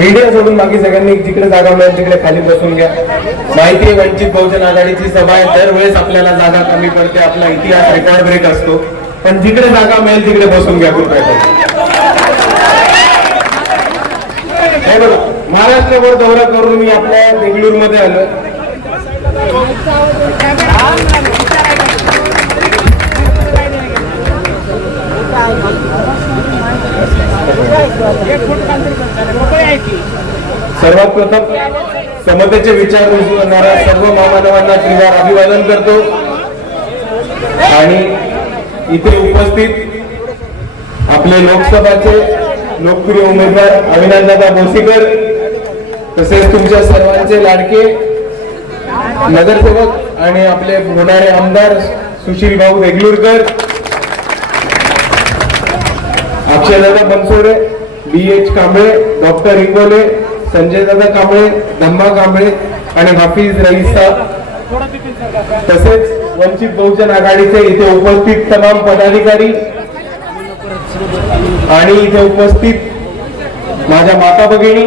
Media सोडून बाकी सगळ्यांनी जिकडे जागा मिळेल तिकडे खाली बसून घ्या. माहिती वंचित बहुजन आघाडीची सभा आहे. दरवेळेस आपल्याला जागा कमी पडते. आपला इतिहास रेकॉर्ड ब्रेक असतो. पण जिकडे जागा मिळेल तिकडे बसून घ्या कृपया हे बघा महाराष्ट्रभर दौरा करून मी आपल्या बेंगळूरमध्ये आलो सर्वात प्रथम समतेचे विचार रुजवणाऱ्या सर्व महामानवांना श्रीवार अभिवादन करतो. आणि इथे उपस्थित आपले लोकसभाचे लोकप्रिय उमेदवार अविनाशदादा भोसीकर तसेच तुमच्या सर्वांचे लाडके नगरसेवक आणि आपले होणारे आमदार Sushil Bhau Veglurkar Akshaydada Bansode B H Kamble doctor Ingole Sanjay Dada Kamble Dhamma Kamble आणि हाफिज रईसा. तसेच वंचित बहुजन आघाडीचे इथे उपस्थित तमाम पदाधिकारी आणि इथे उपस्थित माझ्या माता भगिनी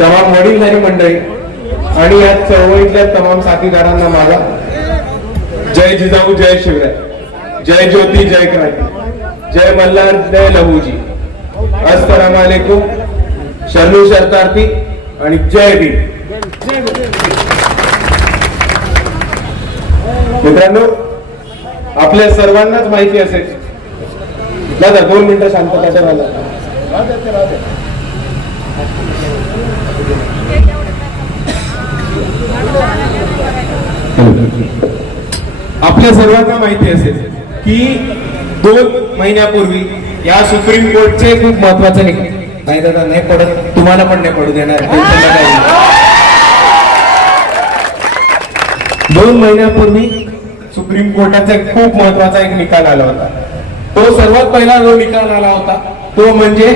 तमाम वडीलधारी मंडळी आणि या चळवळीतल्या तमाम साथीदारांना माझा जय जिजाऊ जय शिवराय. जय ज्योती जय क्रांती. जय मल्हार जय लहूजी. अस्सलाम वालेकुम शरणू शरतार्थी आणि जय भीम. मित्रांनो आपल्या सर्वांनाच माहिती असेल. दादा दोन मिनिटं शांतता ठेवा आपल्या सर्वांना माहिती असेल की दोन महिन्यापूर्वी या सुप्रीम कोर्टचे खूप महत्त्वाचे निकाल नाही दादा नाही पडत. तुम्हाला पण नाही पडू देणार. दोन महिन्यापूर्वी सुप्रीम कोर्टाचा एक खूप महत्त्वाचा एक निकाल आला होता. तो सर्वात पहिला जो निकाल आला होता तो म्हणजे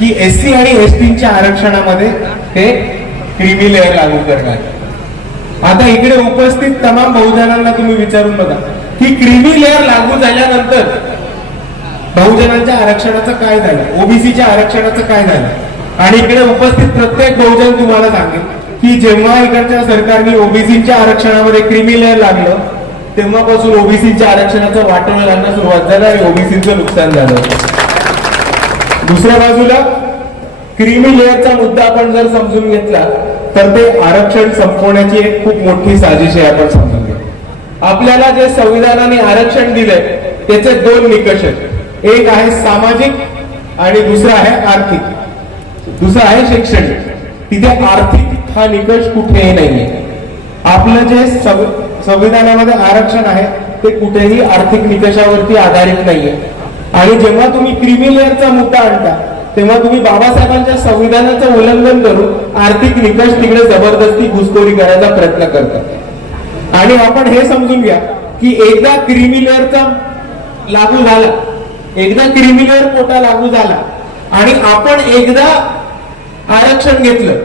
की एस सी आणि एस टीच्या आरक्षणामध्ये ते क्रिमी लेअर लागू करणार. आता इकडे उपस्थित तमाम बहुजनांना तुम्ही विचारून बघा की क्रिमी लेअर लागू झाल्यानंतर बहुजनांच्या आरक्षणाचं काय झालं? ओबीसीच्या आरक्षणाचं काय झालं? आणि इकडे उपस्थित प्रत्येक बहुजन तुम्हाला सांगेल की जेव्हा इकडच्या सरकारने ओबीसीच्या आरक्षणामध्ये क्रिमी लागलं तेव्हापासून ओबीसीच्या आरक्षणाचं वाटोळं घालणं सुरुवात झालं आणि ओबीसीचं नुकसान झालं. दुसऱ्या बाजूला क्रिमी लेअरचा मुद्दा आपण जर समजून घेतला तर ते आरक्षण संपवण्याची एक खूप मोठी साजिश आहे आपण समजून घ्या आपल्याला जे संविधानाने आरक्षण दिलंय त्याचे दोन निकष आहेत. एक आहे सामाजिक आणि दुसरा आहे आर्थिक. दुसरा आहे शैक्षणिक. तिथे आर्थिक हा निकष कुठेही नाहीये. आपलं जे संविधानामध्ये आरक्षण आहे ते कुठेही आर्थिक निकषावरती आधारित नाहीये. आणि जेव्हा तुम्ही क्रिमी मुद्दा आणता तेव्हा तुम्ही बाबासाहेबांच्या संविधानाचं उल्लंघन करून आर्थिक निकष तिकडे जबरदस्ती घुसखोरी करायचा प्रयत्न करतात आणि आपण हे समजून घ्या की एकदा क्रिमी लागू झाला एकदा क्रिमी लेअर कोटा लागू झाला आणि आपण एकदा आरक्षण घेतलं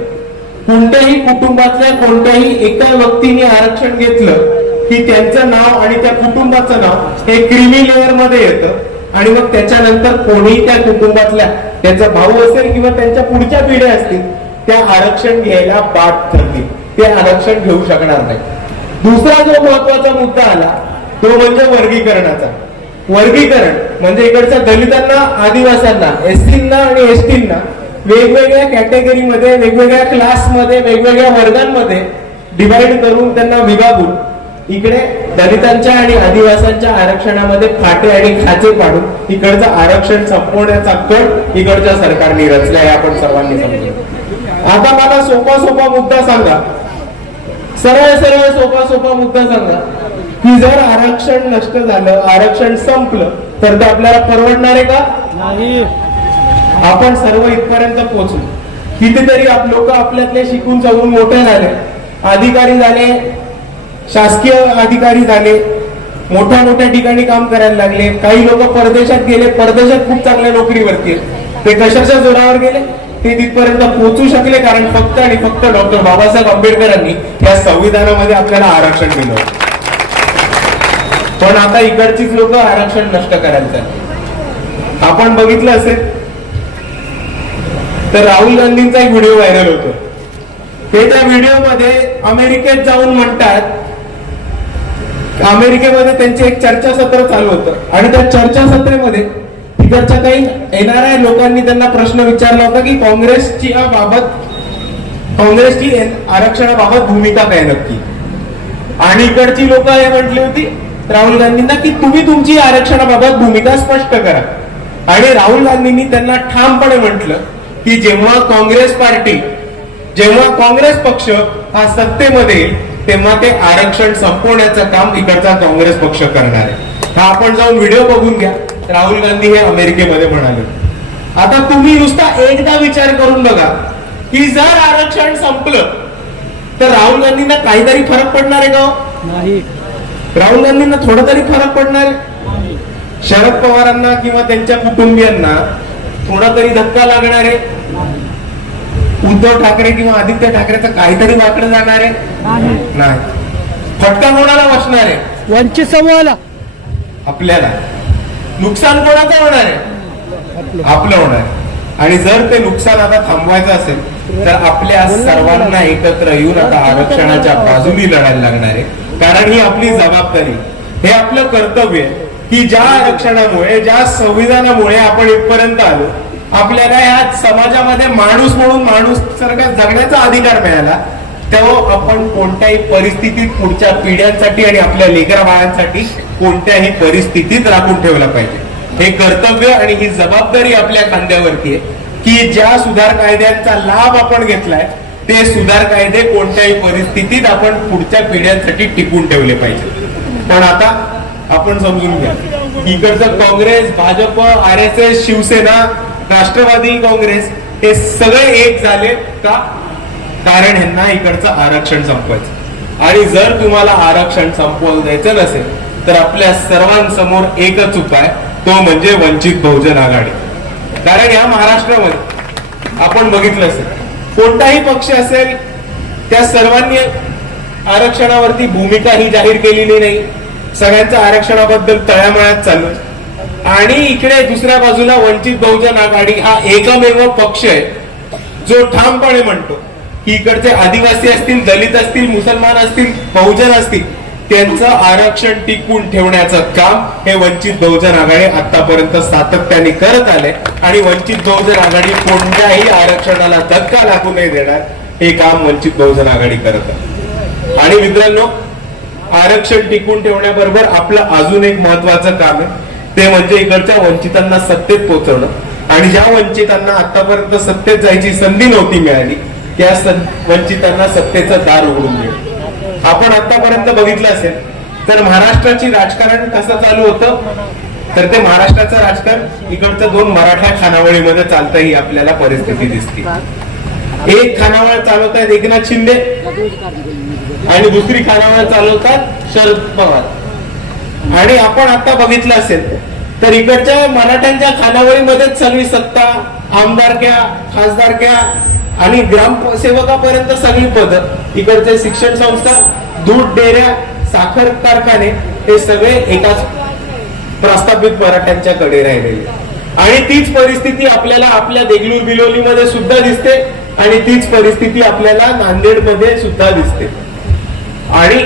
कोणत्याही कुटुंबातल्या कोणत्याही एका व्यक्तीने आरक्षण घेतलं की त्यांचं नाव आणि त्या कुटुंबाचं नाव हे क्रिमी लेअरमध्ये येतं. आणि मग त्याच्यानंतर कोणीही त्या कुटुंबातल्या त्यांचा भाऊ असेल किंवा त्यांच्या पुढच्या पिढ्या असतील त्या आरक्षण घ्यायला बाद ठरतील. ते आरक्षण घेऊ शकणार नाही दुसरा जो महत्त्वाचा मुद्दा आला तो म्हणजे वर्गीकरणाचा. वर्गीकरण म्हणजे इकडच्या दलितांना आदिवासांना एससींना आणि एसटींना वेगवेगळ्या कॅटेगरीमध्ये वेगवेगळ्या क्लासमध्ये वेगवेगळ्या वर्गांमध्ये डिवाइड करून त्यांना विभागून इकडे दलितांच्या आणि आदिवासांच्या आरक्षणामध्ये फाटे आणि खाचे पाडून इकडचं आरक्षण संपवण्याचा कट इकडच्या सरकारने रचलाय आपण सर्वांनी समजलं आता मला सोपा सोपा मुद्दा सांगा. सरळ सरळ सोपा सोपा मुद्दा सांगा. की जर आरक्षण नष्ट झालं आरक्षण संपलं तर ते आपल्याला परवडणार आहे का? नाही. आपण सर्व इथपर्यंत पोहोचलो कितीतरी आप लोक आपल्यातले शिकून जाऊन मोठे झाले. अधिकारी झाले शासकीय अधिकारी झाले मोठ्या मोठ्या ठिकाणी काम करायला लागले. काही लोक परदेशात गेले परदेशात खूप चांगल्या नोकरीवरती. ते कशाच्या जोरावर गेले? ते तिथपर्यंत पोहोचू शकले कारण फक्त आणि फक्त डॉक्टर बाबासाहेब आंबेडकरांनी या संविधानामध्ये आपल्याला आरक्षण दिलं. पण आता इकडचीच लोक आरक्षण नष्ट करायला चालले. आपण बघितलं असेल. तर राहुल गांधींचा एक व्हिडिओ व्हायरल होतो. ते त्या व्हिडिओमध्ये अमेरिकेत जाऊन म्हणतात अमेरिकेमध्ये त्यांचे एक चर्चासत्र चालू होतं. आणि त्या चर्चासत्रेमध्ये तिकडच्या काही येणाऱ्या लोकांनी त्यांना प्रश्न विचारला होता की काँग्रेसची बाबत काँग्रेसची आरक्षणाबाबत भूमिका काय नक्की? आणि इकडची लोक हे म्हटली होती राहुल गांधींना की तुम्ही तुमची आरक्षणाबाबत भूमिका स्पष्ट करा. आणि राहुल गांधींनी त्यांना ठामपणे म्हटलं की जेव्हा काँग्रेस पार्टी जेव्हा काँग्रेस पक्ष हा सत्तेमध्ये येईल तेव्हा ते आरक्षण संपवण्याचं काम इकडचा काँग्रेस पक्ष करणार आहे. हा आपण जाऊन व्हिडिओ बघून घ्या. राहुल गांधी हे अमेरिकेमध्ये म्हणाले. आता तुम्ही नुसता एकदा विचार करून बघा की जर आरक्षण संपलं तर राहुल गांधींना काहीतरी फरक पडणार आहे का हो? नाही. राहुल गांधींना थोडा तरी फरक पडणार? आहे शरद पवारांना किंवा त्यांच्या कुटुंबियांना थोडा तरी धक्का लागणार आहे? उद्धव ठाकरे किंवा आदित्य ठाकरेचं काहीतरी वाकडं जाणार आहे? नाही. फटका कोणाला बसणार आहे? वंचित समूहाला आपल्याला. नुकसान कोणाचं होणार आहे? आपलं होणार आहे. आणि जर ते नुकसान आता थांबवायचं असेल तर आपल्या सर्वांना एकत्र येऊन आता आरक्षणाच्या बाजूनी लढायला लागणार आहे. कारण ही आपली जबाबदारी. हे आपलं कर्तव्य की ज्या आरक्षणामुळे ज्या संविधानामुळे आपण इथपर्यंत आलो आपल्याला या समाजामध्ये माणूस म्हणून माणूस सारखा जगण्याचा अधिकार मिळाला तो आपण कोणत्याही परिस्थितीत पुढच्या पिढ्यांसाठी आणि आपल्या लेकरा बाळांसाठी कोणत्याही परिस्थितीत राखून ठेवलं पाहिजे. हे कर्तव्य आणि ही जबाबदारी आपल्या खांद्यावरती आहे की ज्या सुधार कायद्यांचा लाभ आपण घेतलाय ते सुधार कायदे कोणत्याही परिस्थितीत आपण पुढच्या पिढ्यांसाठी टिकून ठेवले पाहिजे. पण आता आपण समजून घ्या. इकडचं Congress Bhajap R S S Shiv Sena Rashtravadi Congress हे सगळे एक झाले का? कारण ह्यांना इकडचं आरक्षण संपवायचं. आणि जर तुम्हाला आरक्षण संपवून द्यायचं नसेल तर आपल्या सर्वांसमोर एकच उपाय तो म्हणजे वंचित बहुजन आघाडी. कारण या महाराष्ट्रामध्ये आपण बघितलं असेल कोणताही पक्ष असेल त्या सर्वांनी आरक्षणावरती भूमिका ही जाहीर केलेली नाही. सगळ्यांचं आरक्षणाबद्दल तळ्यामळ्यात चालू आणि इकडे दुसऱ्या बाजूला वंचित बहुजन आघाडी हा एकमेव पक्ष आहे जो ठामपणे म्हणतो की इकडचे आदिवासी असतील दलित असतील मुसलमान असतील बहुजन असतील त्यांचं आरक्षण टिकवून ठेवण्याचं काम हे वंचित बहुजन आघाडी आतापर्यंत सातत्याने करत आले आणि वंचित बहुजन आघाडी कोणत्याही आरक्षणाला धक्का लागू नाही देणार हे काम वंचित बहुजन आघाडी करत आहे. आणि मित्रांनो आरक्षण टिकून ठेवण्याबरोबर आपलं अजून एक महत्वाचं काम आहे ते म्हणजे इकडच्या वंचितांना सत्तेत पोहोचवणं. आणि ज्या वंचितांना आतापर्यंत सत्तेत जायची संधी नव्हती मिळाली त्या वंचितांना सत्तेचं दार उघडून देणं. आपण आतापर्यंत बघितलं असेल तर महाराष्ट्राची राजकारण कसं चालू होतं? तर ते महाराष्ट्राचं राजकारण इकडचं दोन मराठा खानावळीमध्ये चालतं ही आपल्याला परिस्थिती दिसते. एक खानावळ चालवतात एकनाथ शिंदे आणि दुसरी खानावळ चालवतात शरद पवार. आणि आपण आता बघितलं असेल तर इकडच्या मराठ्यांच्या खानावळीमध्येच सगळी सत्ता आमदारक्या खासदारक्या आणि ग्रामसेवकापर्यंत सगळी पद इकडचे शिक्षण संस्था दूध डेऱ्या साखर कारखाने हे सगळे एकाच प्रस्थापित मराठ्यांच्याकडे राहिलेले. आणि तीच परिस्थिती आपल्याला आपल्या देगलूर बिलोली मध्ये सुद्धा दिसते आणि तीच परिस्थिती आपल्याला नांदेडमध्ये सुद्धा दिसते. आणि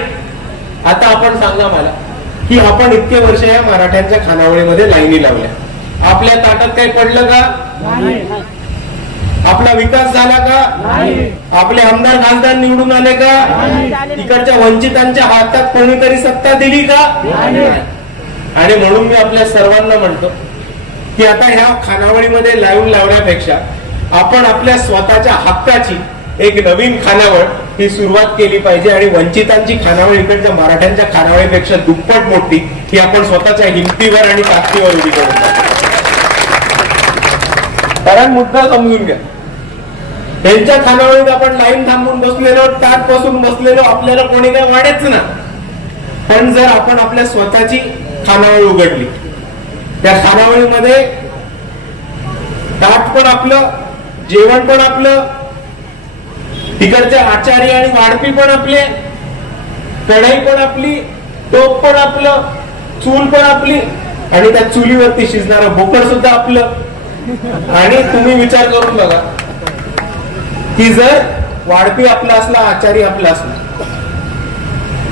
आता आपण सांगा मला की आपण इतके वर्ष या मराठ्यांच्या खानावळीमध्ये लाईनी लावल्या. आपल्या ताटात काही पडलं का? आपला विकास झाला का? आपले आमदार खासदार निवडून आले का? इकडच्या वंचितांच्या हातात कोणीतरी सत्ता दिली का? आणि म्हणून मी आपल्या सर्वांना म्हणतो की आता ह्या खानावळीमध्ये लावून लावण्यापेक्षा आपण आपल्या स्वतःच्या हक्काची एक नवीन खानावळ ही सुरुवात केली पाहिजे आणि वंचितांची खानावळ इकडच्या मराठ्यांच्या खानावळीपेक्षा दुप्पट मोठी ही आपण स्वतःच्या हिमतीवर आणि ताकदीवर उभी करू कारण मुद्दा समजून घ्या. त्यांच्या खानावळीत आपण लाईन थांबून बसलेलो ताटपासून बसलेलो आपल्याला कोणी काय वाढेच ना? पण जर आपण आपल्या स्वतःची खानावळी उघडली त्या खानावळीमध्ये ताट पण आपलं जेवण पण आपलं तिकडचे आचारी आणि वाढपी पण आपले कढाई पण आपली टोप पण आपलं चूल पण आपली आणि त्या चुलीवरती शिजणारं बोकड सुद्धा आपलं. आणि तुम्ही विचार करून बघा की जर वाढपी आपला असला आचारी आपला असला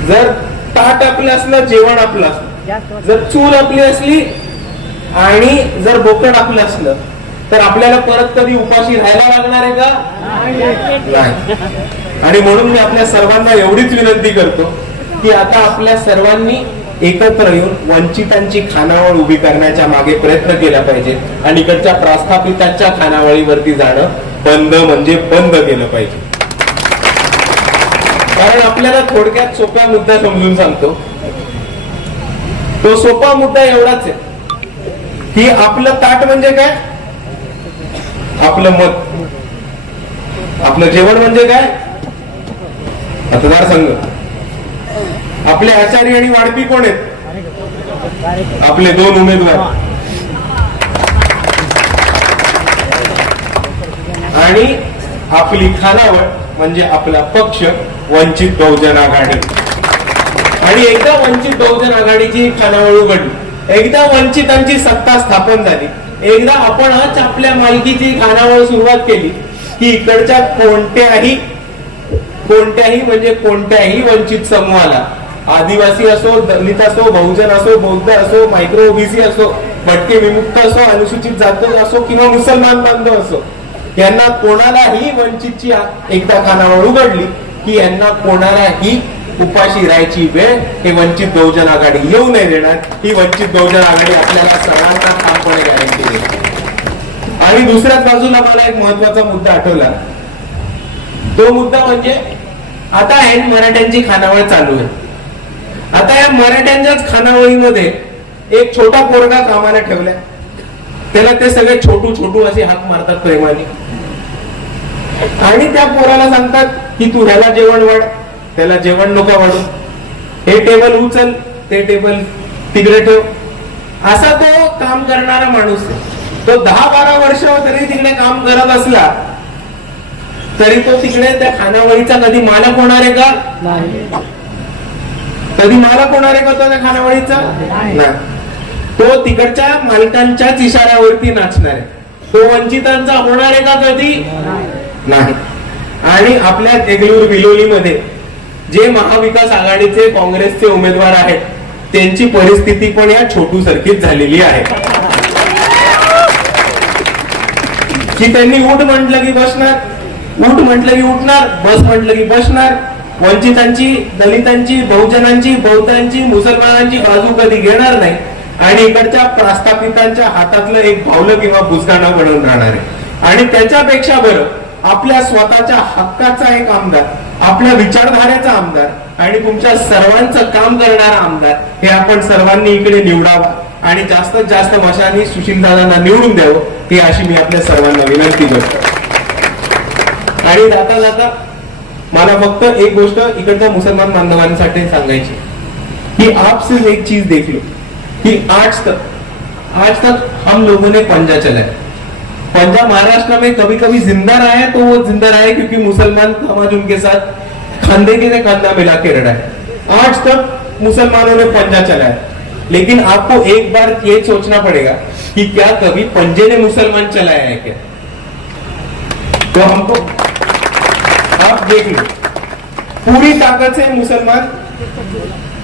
जर ताट आपलं असलं जेवण आपलं असलं जर चूल आपली असली आणि जर बोकड आपलं असलं तर आपल्याला परत कधी उपाशी राहायला लागणार आहे का? नाही. आणि म्हणून मी आपल्या सर्वांना एवढीच विनंती करतो की आता आपल्या सर्वांनी एकत्र येऊन वंचितांची खानावळ उभी करण्याच्या मागे प्रयत्न केला पाहिजे आणि इकडच्या प्रस्थापितांच्या खानावळीवरती जाणं बंद म्हणजे बंद केलं पाहिजे. कारण आपल्याला थोडक्यात सोप्या मुद्दा समजून सांगतो. तो सोपा मुद्दा एवढाच आहे की आपलं ताट म्हणजे काय? आपलं मत. आपलं जेवण म्हणजे काय? मतदारसंघ. आपले आचार्य आणि वाढपी कोण आहेत? आपले दोन उमेदवार. आणि आपली खानावळ म्हणजे आपला पक्ष वंचित बहुजन आघाडी. आणि एकदा वंचित बहुजन आघाडीची खानावळ उघडली एकदा वंचितांची सत्ता स्थापन झाली एकदा आपणच आपल्या मालकीची खानावळ सुरुवात केली की इकडच्या कोणत्याही कोणत्याही म्हणजे कोणत्याही वंचित समूहाला आदिवासी असो दलित असो बहुजन असो बौद्ध असो मायक्रो ओबीसी असो भटके विमुक्त असो अनुसूचित जात असो किंवा मुसलमान बांधव असो यांना कोणालाही वंचितची एकदा खानावळ उघडली की यांना कोणालाही उपाशी राहायची वेळ हे वंचित बहुजन आघाडी येऊ नाही देणार. ही वंचित बहुजन आघाडी आपल्याला सर्वांना ठामपणे गॅरंटी देते आणि दुसऱ्याच बाजूला मला एक महत्त्वाचा मुद्दा आठवला. तो मुद्दा म्हणजे आता आहे मराठ्यांची खानावळ चालू आहे. आता या मराठ्यांच्याच खानावळीमध्ये एक छोटा पोरगा कामाला ठेवलाय. त्याला ते सगळे छोटू छोटू असे हाक मारतात प्रेमाने. आणि त्या पोराला सांगतात की तू ह्याला जेवण वाढ त्याला जेवण नको वाढू. हे टेबल उचल ते टेबल तिकडे ठेव. असा तो काम करणारा माणूस आहे. तो दहा बारा वर्ष तरी तिकडे काम करत असला तरी तो तिकडे त्या खानावळीचा कधी मालक होणार आहे का? कधी मालक होणार आहे का तो त्या खानावळीचा? नाही. तो तिकडच्या मालकांच्याच इशाऱ्यावरती नाचणार आहे. तो वंचितांचा होणार आहे का कधी? नाही आणि आपल्या देगलूर बिलोलीमध्ये जे महाविकास आघाडीचे काँग्रेसचे उमेदवार आहेत त्यांची परिस्थिती पण या छोटू सारखीच झालेली आहे. की त्यांनी उठ म्हटलं की बसणार उठ म्हटलं की उठणार बस म्हटलं की बसणार वंचितांची दलितांची बहुजनांची बौद्धांची मुसलमानांची बाजू कधी घेणार नाही आणि इकडच्या प्रास्थापितांच्या हातातलं एक भावलं किंवा बुजगाणं बनवून राहणार आहे. आणि त्याच्यापेक्षा बरं आपल्या स्वतःच्या हक्काचा एक आमदार आपल्या विचारधारेचा आमदार आणि तुमच्या सर्वांचं काम करणारा आमदार हे आपण सर्वांनी इकडे निवडावा आणि जास्तीत जास्त मशांनी सुशीलदादांना निवडून द्यावं ही अशी मी आपल्या सर्वांना विनंती करतो. आणि जाता जाता मला फक्त एक गोष्ट इकडच्या मुसलमान बांधवांसाठी सांगायची कि आपसे एक चीज देख लो कि आज तक आज तक हम लोगों ने पंजा चलाया. पंजा महाराष्ट्र में कभी कभी ज़िंदा रहा है तो वो ज़िंदा रहा है क्योंकि मुसलमान समाज उनके साथ खांदे के खांदा मिला के रड़ा है। आज तक मुसलमानों ने पंजा चलाया। लेकिन आपको एक बार ये सोचना पड़ेगा कि क्या कभी पंजे ने मुसलमान चलाया है क्या? तो हमको आप देख लो। पूरी ताकत से मुसलमान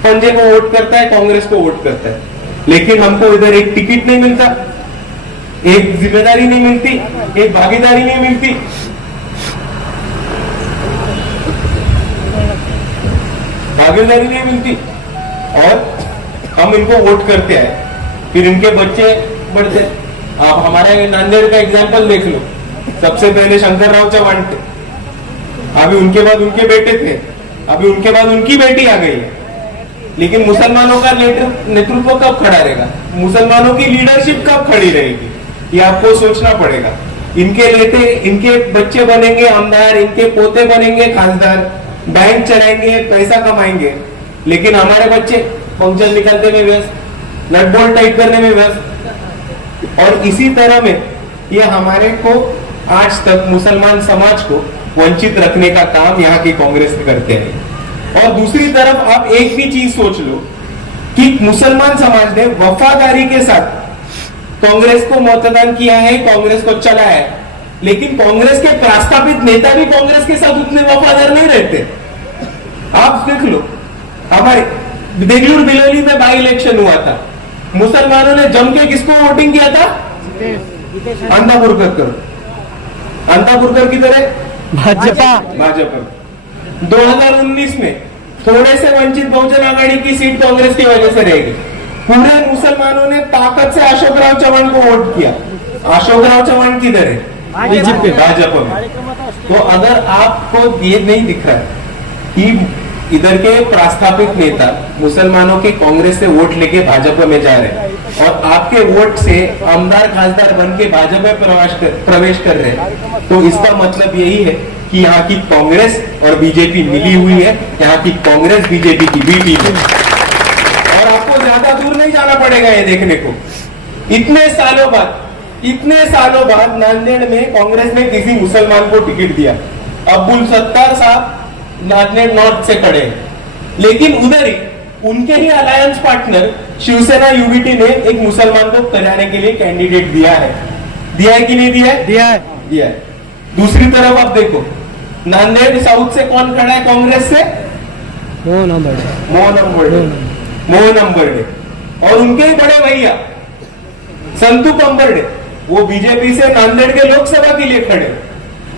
पंजे को वोट करता है, कांग्रेस को वोट करता है। लेकिन हमको इधर एक टिकट नहीं मिलता। एक ज़िम्मेदारी नहीं मिलती, एक भागीदारी नहीं मिलती। भागीदारी नहीं मिलती। और हम इनको वोट करते हैं, फिर इनके बच्चे बढ़ते आप हमारा नांदेड़ का एग्ज़ाम्पल देख लो। सबसे पहले शंकर राव चौहान थे। अभी उनके बाद उनके बेटे थे। अभी उनके बाद उनकी बेटी आ गई है। लेकिन मुसलमानों का नेतृत्व कब खड़ा रहेगा? मुसलमानों की लीडरशिप कब खड़ी रहेगी? ये आपको सोचना पड़ेगा। इनके लेते, इनके बच्चे बनेंगे आमदार, इनके पोते बनेंगे खासदार, बैंक चलाएँगे, पैसा कमाएँगे। लेकिन हमारे बच्चे फ़ंक्शन निकालने में व्यस्त नट बोल्ट टाइट करने में व्यस्त। और इसी तरह में ये हमारे को आज तक मुसलमान समाज को वंचित रखने का काम यहाँ की कांग्रेस करते हैं। और दूसरी तरफ़ आप एक भी चीज़ सोच लो कि मुसलमान समाज ने वफादारी के साथ कांग्रेस को मतदान किया है कांग्रेस को चला है। लेकिन कांग्रेस के प्रस्तावित नेता भी कांग्रेस के साथ उतने वफादार नहीं रहते। आप देख लो हमारे देगलूर बिलोली में बाई इलेक्शन हुआ था। मुसलमानों ने जम के किसको वोटिंग किया था? अंतापुरकर। करो अंतापुरकर की तरह? भाजपा। भाजपा। 2019 में थोड़े से वंचित बहुजन आघाड़ी की सीट कांग्रेस की वजह से रहेगी पूरे मुसलमानों ने ताकत से अशोक राव चौहान को वोट किया। अशोक राव चौहान किधर है? बीजेपी भाजपा में। तो अगर आपको ये नहीं दिख रहा है कि इधर के प्रस्तापित नेता मुसलमानों के कांग्रेस से वोट लेके भाजपा में जा रहे हैं और आपके वोट से आमदार खासदार बन के भाजपा में प्रवेश कर, रहे हैं तो इसका मतलब यही है कि यहाँ की कांग्रेस और बीजेपी मिली हुई है यहाँ की कांग्रेस बीजेपी की बी टीम है। जाना पड़ेगा ये देखने को। इतने सालों बाद इतने सालों बाद नांदेड़ में कांग्रेस ने किसी मुसलमान को टिकट दिया। अब्दुल सत्तार साहब नांदेड़ नॉर्थ से खड़े लेकिन उधर ही उनके ही अलायंस पार्टनर शिवसेना यूबीटी ने एक मुसलमान को कराने के लिए कैंडिडेट दिया है। दिया है कि नहीं दिया है? दिया है। दिया है। दूसरी तरफ आप देखो नांदेड़ साउथ से कौन खड़ा है कांग्रेस से? हो नंबर मोहन अंबर्डे। मोहन अंबर्डे। और उनके ही बड़े भैया। संतू अंबर्डे वो बीजेपी से नांदेड़ के लोकसभा के लिए खड़े।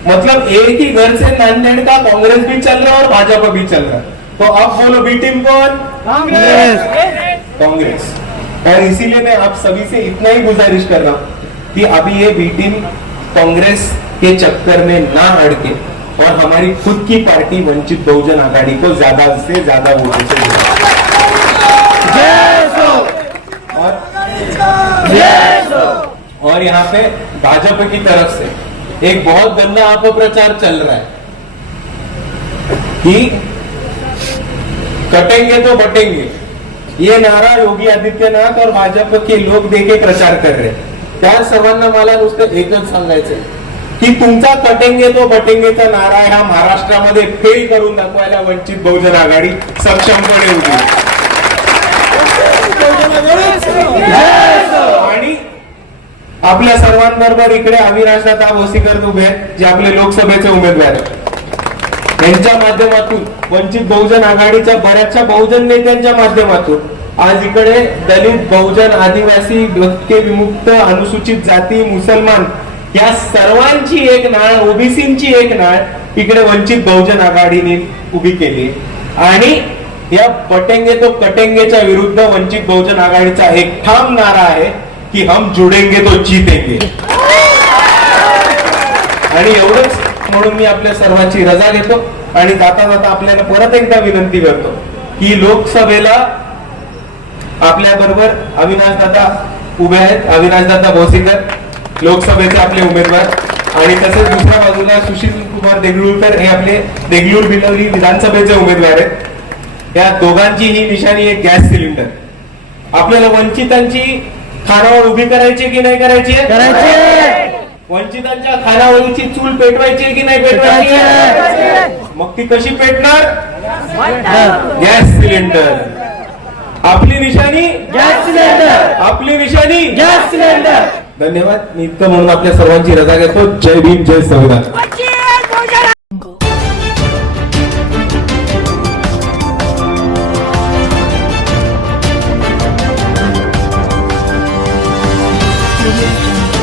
मतलब एक ही घर से नांदेड़ का कांग्रेस भी चल रहा है और भाजपा भी चल रहा है। तो अब बोलो बी टीम कौन? कांग्रेस। कांग्रेस। और इसीलिए मैं आप सभी से इतना ही गुजारिश कर रहा हूँ कि अभी ये बी टीम कांग्रेस के चक्कर में ना अड़के और हमारी खुद की पार्टी वंचित बहुजन आघाड़ी को ज़्यादा से ज़्यादा वोटों से और यहाँ पे भाजपा की तरफ से एक बहुत गंदा अपप्रचार चल रहा है कि कटेंगे तो बटेंगे। ये नारा योगी आदित्यनाथ और भाजप के लोक देखे प्रचार कर रहे त्या सर्वांना मला नुसतं एकच सांगायचंय की तुमचा कटेंगे तो बटेंगेचा नारा ह्या महाराष्ट्रामध्ये फेल करून दाखवायला वंचित बहुजन आघाडी सक्षमपणे उभी आहे. आणि आपल्या सर्वांबरोबर इकडे अविनाश भोसीकर उभे आहेत जे आपले लोकसभेचे उमेदवार आहेत. यांच्या माध्यमातून वंचित बहुजन आघाडीच्या बऱ्याचशा बहुजन नेत्यांच्या माध्यमातून आज इकडे दलित बहुजन आदिवासी भटके विमुक्त अनुसूचित जाती मुसलमान या सर्वांची एक नाळ ओबीसीची एक नाळ इकडे वंचित बहुजन आघाडीने उभी केली आणि या पटेंगे तो कटेंगेच्या विरुद्ध वंचित बहुजन आघाडीचा एक ठाम नारा आहे. की हम जुडेंगे तो जीतेंगे. आणि एवढंच म्हणून मी आपल्या सर्वांची रजा घेतो आणि जाता जाता आपल्याला परत एकदा विनंती करतो की लोकसभेला आपल्या बरोबर अविनाश दादा उभे आहेत. अविनाश दादा भोसीकर लोकसभेचे आपले उमेदवार. आणि तसेच दुसऱ्या बाजूला सुशील कुमार देगलूरकर हे आपले देगलूर बिलवली विधानसभेचे उमेदवार आहेत. या दोघांची ही निशाणी आहे गॅस सिलेंडर. आपल्याला वंचितांची खानावर उभी करायची की नाही करायची? करायचे. वंचितांच्या खानावळीची चूल पेटवायची की नाही पेटवायची? मग ती कशी पेटणार? Gas cylinder. आपली निशाणी? Gas cylinder. आपली निशाणी? Gas cylinder. धन्यवाद. मी इतकं म्हणून आपल्या सर्वांची रजा घेतो. जय भीम जय संविधान.